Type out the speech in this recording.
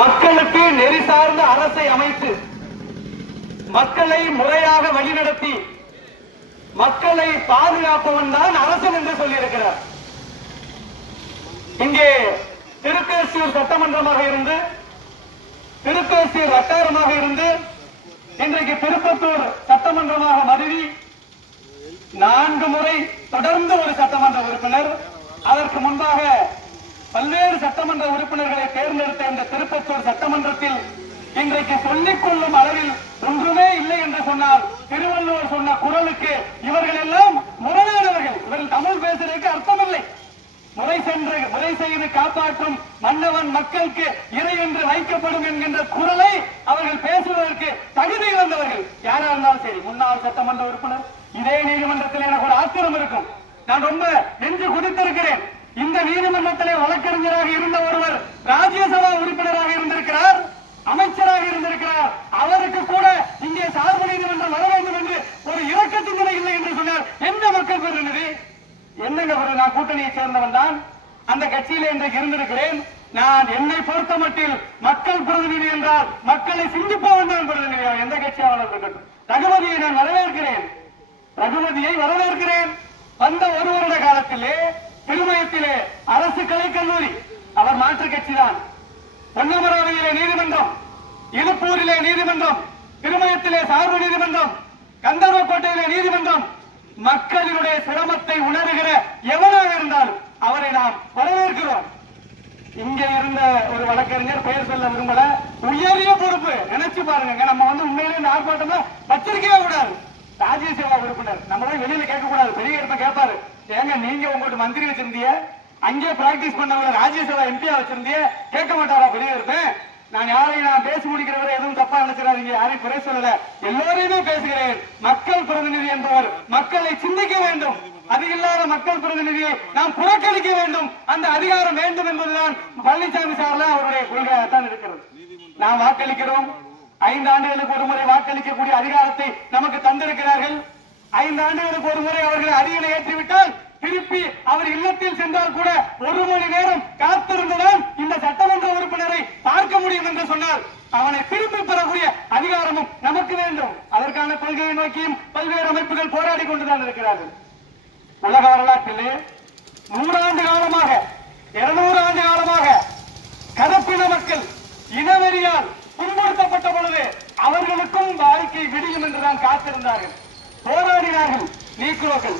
மக்களுக்கு நெறி சார்ந்த அரசை அமைத்து மக்களை முறையாக வழிநடத்தி மக்களை பாதுகாப்பவன் தான் அரசன் என்று சொல்லியிருக்கிறார். இங்கே திருக்கோசியூர் சட்டமன்றமாக இருந்து திருக்கோசியூர் வட்டாரமாக இருந்து இன்றைக்கு திருப்பத்தூர் சட்டமன்றமாக மருவி 4 முறை தொடர்ந்து ஒரு சட்டமன்ற உறுப்பினர், அதற்கு முன்பாக பல்வேறு சட்டமன்ற உறுப்பினர்களை தேர்ந்தெடுத்த இந்த திருப்பத்தூர் சட்டமன்றத்தில் இன்றைக்கு சொல்லிக் கொள்ளும் அளவில் ஒன்றுமே இல்லை என்று சொன்னால் திருவள்ளுவர் சொன்ன குரலுக்கு இவர்கள் எல்லாம் முரணானவர்கள். இவர்கள் தமிழ் பேசுவதற்கு அர்த்தமில்லை. முறை செய்து காப்பாற்றும் மன்னவன் மக்களுக்கு இறை என்று வைக்கப்படும் என்கின்ற குரலை அவர்கள் பேசுவதற்கு தகுதி இழந்தவர்கள் யாரா இருந்தாலும் சரி. முன்னாள் சட்டமன்ற உறுப்பினர் இதே நீதிமன்றத்தில் எனக்கு ஒரு ஆத்திரம் இருக்கும். நான் ரொம்ப நெஞ்சு குதித்திருக்கிறேன். இந்த நீதிமன்றத்திலே வழக்கறிஞராக இருந்த ஒருவர் ராஜ்யசபா உறுப்பினராக இருந்திருக்கிறார், அமைச்சராக இருந்திருக்கிறார். அவருக்கு கூட இங்கே சார்பு நீதிமன்றம் வர வேண்டும் என்று ஒரு இரக்க சிந்தனை இல்லை என்று சொன்னார். என்ன மக்கள் பிரதிநிதி? என்னங்க நான் கூட்டணியை சேர்ந்தவன் தான், அந்த கட்சியில இன்றைக்கு இருந்திருக்கிறேன். நான் என்னை பொறுத்த மட்டில் மக்கள் பிரதிநிதி என்றால் மக்களை சிந்திப்பவன் தான் பிரதிநிதி. எந்த கட்சியாளர் இருக்கட்டும். ரகுபதியை நான் வரவேற்கிறேன், ரகுபதியை வரவேற்கிறேன். வந்த ஒரு வருட காலத்திலே திருமயத்திலே அரசு கலைக்கல்லூரி, அவர் மாற்று கட்சி தான். பொன்னமராவதியிலே நீதிமன்றம், இழுப்பூரிலே நீதிமன்றம், திருமயத்திலே சார்பு நீதிமன்றம், கந்தர்வக்கோட்டையிலே நீதிமன்றம். மக்களினுடைய சிரமத்தை உணர்கிற எவனாக இருந்தாலும் அவரை நாம் வரவேற்கிறோம். இங்க இருந்த ஒரு வழக்கறிஞர் பெயர் சொல்ல விரும்பல, உயரிய பொறுப்பு. நினைச்சு பாருங்க, நம்ம உண்மையிலே இந்த ஆர்ப்பாட்டம் வச்சிருக்கவே கூடாது. ராஜ்யசபா உறுப்பினர் நம்ம வெளியில கேட்க கூடாது. பெரிய இடத்த கேட்பாரு, ஏங்க நீங்க உங்களுக்கு மந்திரி வச்சிருந்தீங்க, அங்கே பிராக்டிஸ் பண்ணவங்க ராஜ்யசபா எம்பியா வச்சிருந்தீங்க, கேட்க மாட்டாரா பெரிய இருப்பேன்? நான் யாரையும் பேசி முடிக்கிறவரை எதுவும் தப்பா நினைச்சிடாதீங்க, யாரையும் குறை சொல்லல, எல்லோரையுமே பேசுகிறேன். மக்கள் பிரதிநிதி என்பவர் மக்களை சிந்திக்க வேண்டும். அது இல்லாத மக்கள் பிரதிநிதியை நாம் புறக்கணிக்க வேண்டும். அந்த அதிகாரம் வேண்டும் என்பதுதான் பழனிசாமி சார்ல அவருடைய கொள்கையாகத்தான் இருக்கிறது. நாம் வாக்களிக்கிறோம். 5 ஆண்டுகளுக்கு ஒரு முறை வாக்களிக்கக்கூடிய அதிகாரத்தை நமக்கு தந்திருக்கிறார்கள். 5 ஆண்டுகளுக்கு ஒரு முறை அவர்களை அரியணை ஏற்றிவிட்டால் திருப்பி அவர் இல்லத்தில் சென்றால் கூட 1 மணி நேரம் காத்திருந்துதான் இந்த சட்டமன்ற உறுப்பினரை பார்க்க முடியும் என்று சொன்னால் அவனை திரும்பி பெறக்கூடிய அதிகாரமும் நமக்கு வேண்டும். அதற்கான கொள்கையை நோக்கியும் பல்வேறு அமைப்புகள் போராடி கொண்டுதான் இருக்கிறார்கள். உலக வரலாற்றிலே 100 ஆண்டு காலமாக 200 ஆண்டு காலமாக கதப்பின மக்கள் இனவெறியால் துன்புறுத்தப்பட்ட பொழுது அவர்களுக்கும் வாழ்க்கை விடியும் என்றுதான் காத்திருந்தார்கள், போராடினார்கள். நீக்ரோக்கள்